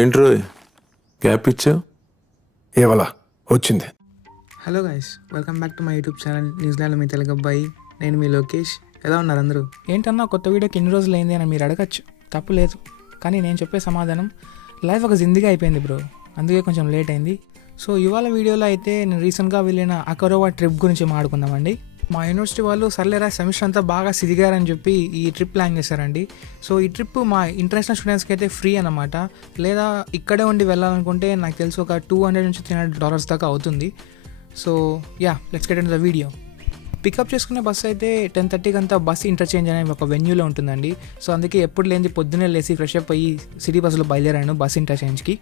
ఏంట్రో gap ఇచ్చావు? ఏవలా వచ్చింది. Hello guys, welcome back to my YouTube channel New Zealand మీ తెలుగు అబ్బాయి. నేను మీ లోకేష్. ఎలా ఉన్నారు అందరూ? ఏంటన్నా కొత్త వీడియోకి ఎన్ని రోజులు అయింది అని మీరు అడగచ్చు, తప్పు లేదు. కానీ నేను చెప్పే సమాధానం, లైఫ్ ఒక జిందగీ అయిపోయింది బ్రో, అందుకే కొంచెం లేట్ అయింది. సో ఇవాళ వీడియోలో అయితే నేను రీసెంట్గా వెళ్ళిన అకరోవా ట్రిప్ గురించి మాట్లాడుకుందామండి. మా యూనివర్సిటీ వాళ్ళు సర్లేరా సెమిస్టర్ అంతా బాగా సిదిగారని చెప్పి ఈ ట్రిప్ ప్లాన్ చేశారండి. సో ఈ ట్రిప్ మా ఇంటర్నేషనల్ స్టూడెంట్స్కి అయితే ఫ్రీ అనమాట. లేదా ఇక్కడే ఉండి వెళ్ళాలనుకుంటే నాకు తెలిసి ఒక $200 నుంచి $300 దాకా అవుతుంది. So ya, let's get in the video. Pickup చేసుకునే బస్సు అయితే 10:30కి అంతా బస్ ఇంటర్చేంజ్ అనే ఒక వెన్యూలో ఉంటుందండి. సో అందుకే ఎప్పుడు లేని పొద్దున్నే లేసి ఫ్రెష్ అప్ అయ్యి సిటీ బస్సులో బయలుదేరాను బస్ ఇంటర్చేంజ్కి.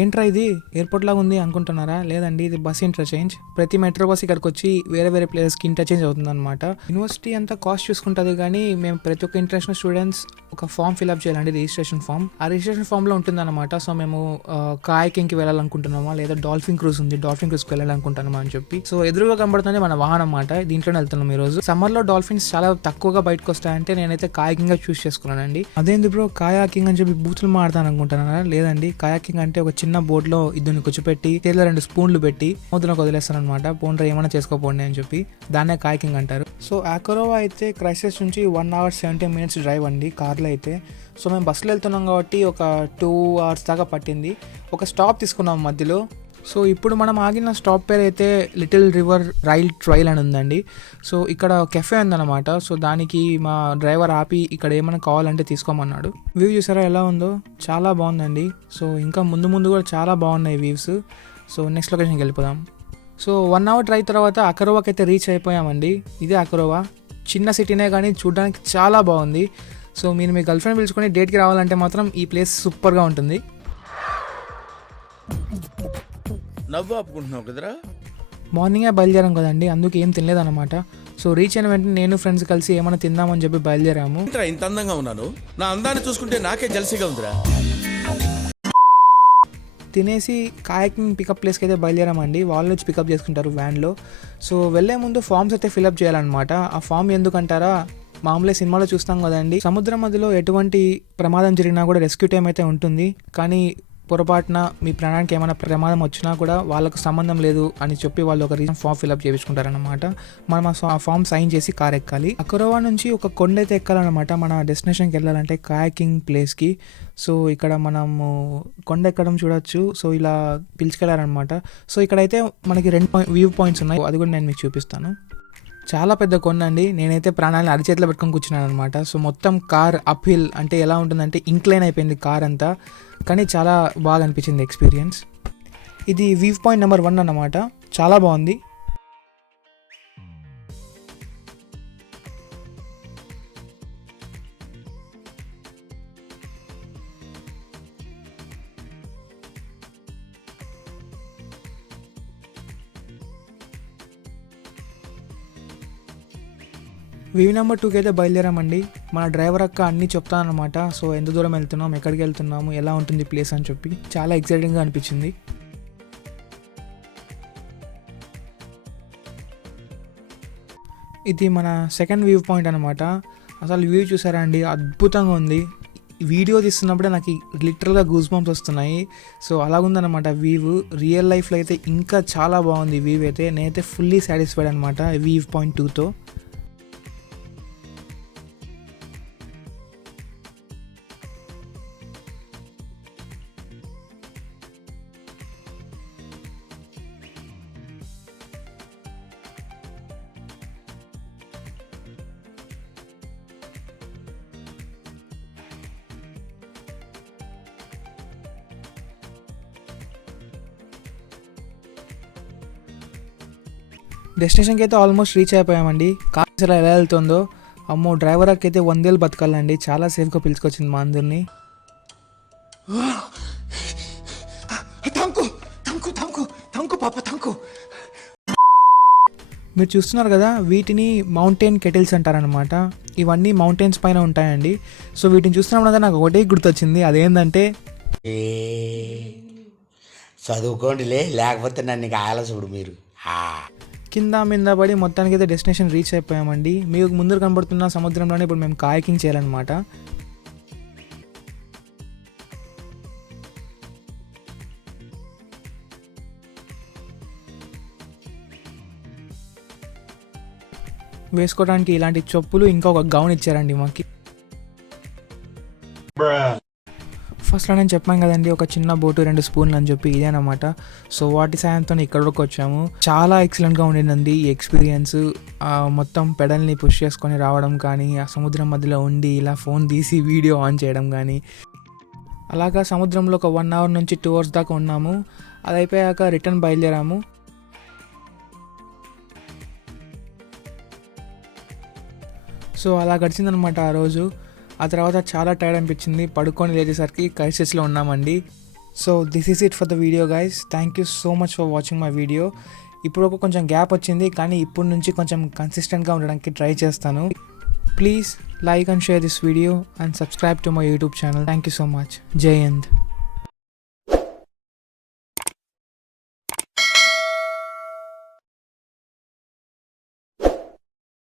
ఏంట్రా ఇది ఎయిర్పోర్ట్ లాగా ఉంది అనుకుంటున్నారా? లేదండి, ఇది బస్ ఇంటర్చేంజ్. ప్రతి మెట్రో బస్ ఇక్కడికి వచ్చి వేరే వేరే ప్లేసెస్కి ఇంటర్చేంజ్ అవుతుంది అనమాట. యూనివర్సిటీ అంతా కాస్ట్ చూసుకుంటుంది, కానీ మేము ప్రతి ఒక్క ఇంటర్నేషనల్ స్టూడెంట్స్ ఒక ఫామ్ ఫిల్అప్ చేయాలండి, రిజిస్ట్రేషన్ ఫామ్. ఆ రిజిస్ట్రేషన్ ఫామ్లో ఉంటుందన్నమాట. సో మేము కాయకింగ్కి వెళ్ళాలనుకుంటున్నామా, లేదా డాల్ఫిన్ క్రూజ్ ఉంది, డాల్ఫిన్ క్రూజ్కి వెళ్ళాలనుకుంటున్నామా అని చెప్పి. సో ఎదురుగా కనబడుతుంది మన వాహనం అన్నమాట, దీంట్లోనే వెళ్తున్నాం ఈరోజు. సమ్మర్లో డాల్ఫిన్స్ చాలా తక్కువగా బయటకు వస్తాయంటే నేనైతే కాయకింగ్ చూస్ చేసుకున్నానండి. అదేంది బ్రో కాయాకింగ్ అని చెప్పి బూతులు మాడతాను అనుకుంటున్నారా? లేదండి, కాయాకింగ్ అంటే ఒక చిన్న బోట్ లో ఇద్దరిని కూర్చోపెట్టి చేతిలో 2 స్పూన్లు పెట్టి సముద్రంలోకి వదిలేస్తాను అనమాట. పోండ్రా ఏమైనా చేసుకోపోండి అని చెప్పి, దాన్నే కాయకింగ్ అంటారు. సో అకరోవా అయితే క్రైస్ట్చర్చ్ నుంచి 1 hour 17 minutes డ్రైవ్ అండి కార్లో అయితే. సో మేము బస్సులో వెళ్తున్నాం కాబట్టి ఒక 2 hours దాకా పట్టింది. ఒక స్టాప్ తీసుకున్నాం మధ్యలో. సో ఇప్పుడు మనం ఆగిన స్టాప్ పేరు అయితే లిటిల్ రివర్ రైల్ ట్రైల్ అని ఉందండి. సో ఇక్కడ కెఫే ఉందన్నమాట. సో దానికి మా డ్రైవర్ ఆపి ఇక్కడ ఏమైనా కావాలంటే తీసుకోమన్నాడు. వ్యూ చూసారా ఎలా ఉందో? చాలా బాగుందండి. సో ఇంకా ముందు ముందు కూడా చాలా బాగున్నాయి వ్యూస్. సో నెక్స్ట్ లొకేషన్కి వెళ్ళిపోదాం. సో 1 hour డ్రైవ్ తర్వాత అకరోవాకి అయితే రీచ్ అయిపోయామండి. ఇదే అకరోవా, చిన్న సిటీనే కానీ చూడడానికి చాలా బాగుంది. సో మీరు మీ గర్ల్ ఫ్రెండ్ పిలుచుకొని డేట్కి రావాలంటే మాత్రం ఈ ప్లేస్ సూపర్గా ఉంటుంది. నవ్వు ఆపుకుంటున్నావు కదరా? మార్నింగే బయలుదేరాం కదండి, అందుకు ఏం తినలేదన్నమాట. సో రీచ్ అయిన వెంటనే నేను ఫ్రెండ్స్ కలిసి ఏమైనా తిందామని చెప్పి బయలుదేరాము. ఇంత అందంగా ఉన్నాను, నా అందాన్ని చూసుకుంటే నాకే జలసిగా ఉందిరా. తినేసి కాయకింగ్ పికప్ ప్లేస్కి అయితే బయలుదేరామండి. వాళ్ళు వచ్చి పికప్ చేసుకుంటారు వ్యాన్లో. సో వెళ్ళే ముందు ఫామ్స్ అయితే ఫిల్అప్ చేయాలన్నమాట. ఆ ఫామ్ ఎందుకంటారా, మామూలుగా సినిమాలో చూస్తాం కదండి, సముద్రం మధ్యలో ఎటువంటి ప్రమాదం జరిగినా కూడా రెస్క్యూ టైం అయితే ఉంటుంది. కానీ పొరపాటున మీ ప్రాణానికి ఏమైనా ప్రమాదం వచ్చినా కూడా వాళ్ళకు సంబంధం లేదు అని చెప్పి వాళ్ళు ఒక రీజన్ ఫామ్ ఫిల్అప్ చేయించుకుంటారనమాట. మనం ఆ ఫామ్ సైన్ చేసి కార్ ఎక్కాలి. అకరోవా నుంచి ఒక కొండ అయితే ఎక్కాలన్నమాట మన డెస్టినేషన్కి వెళ్ళాలంటే, కాయకింగ్ ప్లేస్కి. సో ఇక్కడ మనము కొండ ఎక్కడం చూడొచ్చు. సో ఇలా పిలుచుకెళ్ళారనమాట. సో ఇక్కడైతే మనకి 2 వ్యూ పాయింట్స్ ఉన్నాయి, అది కూడా నేను మీకు చూపిస్తాను. చాలా పెద్ద కొండ అండి. నేనైతే ప్రాణాలను అరిచేతిలో పెట్టుకొని కూర్చున్నాను అనమాట. సో మొత్తం కార్ అప్ హిల్ అంటే ఎలా ఉంటుందంటే ఇంక్లైన్ అయిపోయింది కార్ అంతా, కానీ చాలా బాగా అనిపించింది ఎక్స్పీరియన్స్. ఇది వ్యూ పాయింట్ నెంబర్ 1 అన్నమాట, చాలా బాగుంది. వ్యూ నెంబర్ 2కి అయితే బయలుదేరామండి. మన డ్రైవర్ అక్క అన్నీ చెప్తానమాట. సో ఎంత దూరం వెళ్తున్నాం, ఎక్కడికి వెళ్తున్నాము, ఎలా ఉంటుంది ప్లేస్ అని చెప్పి చాలా ఎక్సైటింగ్గా అనిపించింది. ఇది మన సెకండ్ వ్యూ పాయింట్ అనమాట. అసలు వ్యూ చూసారా అండి, అద్భుతంగా ఉంది. వీడియో తీస్తున్నప్పుడే నాకు లిటరల్గా గూస్ బంప్స్ వస్తున్నాయి. సో అలాగుందనమాట వ్యూ. రియల్ లైఫ్లో అయితే ఇంకా చాలా బాగుంది వ్యూ అయితే. నేనైతే ఫుల్లీ సాటిస్ఫైడ్ అనమాట వ్యూ పాయింట్ 2తో. డెస్టినేషన్కి అయితే ఆల్మోస్ట్ రీచ్ అయిపోయామండి. కార్ ఎలా వెళ్తుందో అమ్మో, డ్రైవర్ అయితే 100 ఏళ్ళు బతకాలండి, చాలా సేఫ్గా పిలుచుకొచ్చింది మా అందరినీ. మీరు చూస్తున్నారు కదా, వీటిని మౌంటైన్ కెటిల్స్ అంటారనమాట. ఇవన్నీ మౌంటైన్స్ పైన ఉంటాయండి. సో వీటిని చూస్తున్నప్పుడు నాకు ఒకటే గుర్తొచ్చింది, అదేంటంటే చదువుకోండిలే, లేకపోతే నన్ను కాయాల చూడు మీరు. కింద మీద పడి మొత్తానికి అయితే డెస్టినేషన్ రీచ్ అయిపోయామండి. మీకు ముందు కనబడుతున్న సముద్రంలోనే ఇప్పుడు మేము కాయకింగ్ చేయాలన్నమాట. వేసుకోవడానికి ఇలాంటి చెప్పులు ఇంకా ఒక గౌన్ ఇచ్చారండి మాకు. ఫస్ట్లో నేను చెప్పాను కదండి, ఒక చిన్న బోటు 2 స్పూన్లు అని చెప్పి, ఇదేనమాట. సో వాటి సాయంతో ఇక్కడ వరకు వచ్చాము. చాలా ఎక్సలెంట్గా ఉండిందండి ఈ ఎక్స్పీరియన్స్. మొత్తం పెడల్ని పుష్ చేసుకొని రావడం కానీ, ఆ సముద్రం మధ్యలో ఉండి ఇలా ఫోన్ తీసి వీడియో ఆన్ చేయడం కానీ, అలాగా సముద్రంలో ఒక 1 అవర్ నుంచి 2 అవర్స్ దాకా ఉన్నాము. అది అయిపోయాక రిటర్న్ బయలుదేరాము. సో అలా గడిచిందనమాట ఆ రోజు. ఆ తర్వాత చాలా టైర్డ్ అనిపించింది. పడుకొని లేచేసరికి క్రైసిస్లో ఉన్నామండి. So this is it for the video guys. Thank you so much for watching my video. ఇప్పుడు కొంచెం గ్యాప్ వచ్చింది, కానీ ఇప్పుడు నుంచి కొంచెం కన్సిస్టెంట్గా ఉండడానికి ట్రై చేస్తాను. Please like and share this video and subscribe to my YouTube channel. Thank you so much. జై హింద్.